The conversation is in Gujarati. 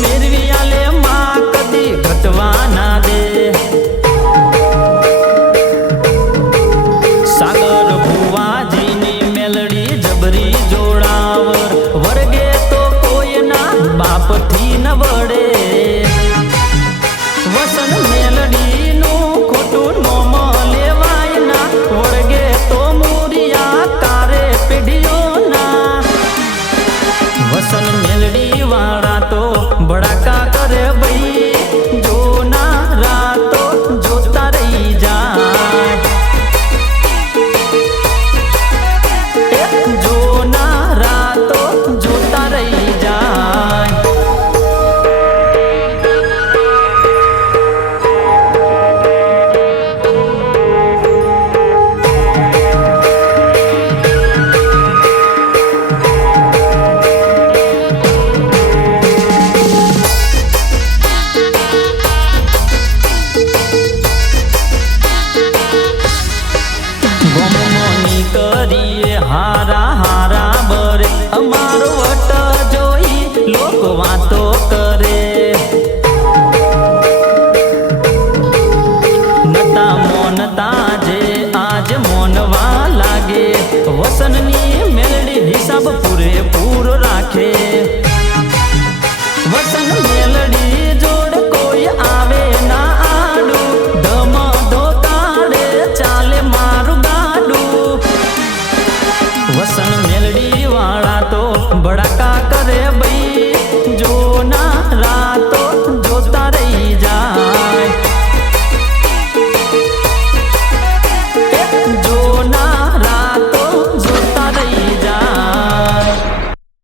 મેરવી આલે માં કદી ઘટવા ના દે સાગર ભુવાજીની મેલડી જબરી જોડાવર વર્ગે તો કોઈના બાપથી ન વડે વસન મેલડીનું ખોટું નોમ લેવાય ના વર્ગે તો મૂરિયા કારે પેઢીઓના વસન મેલડી વાળા તો બડાકા કરે ભાઈ જોના રાતો જોતા રહી જાય જોના રાતો જોતા રહી જાય ગમોની કરીએ હારા હારા બરે અમારો વટ જોઈ લોક વાતો કરે નતા મોનતા જે આજ મોનવા લાગે વસનની મેલડી હિસાબ પૂરેપૂરો રાખે વસન મેલડી જોડ કોઈ આવે ના આડું ધમ ધોકાડે ચાલે મારું ગાડું વસન મેલડી વાળા તો બડાકા કરે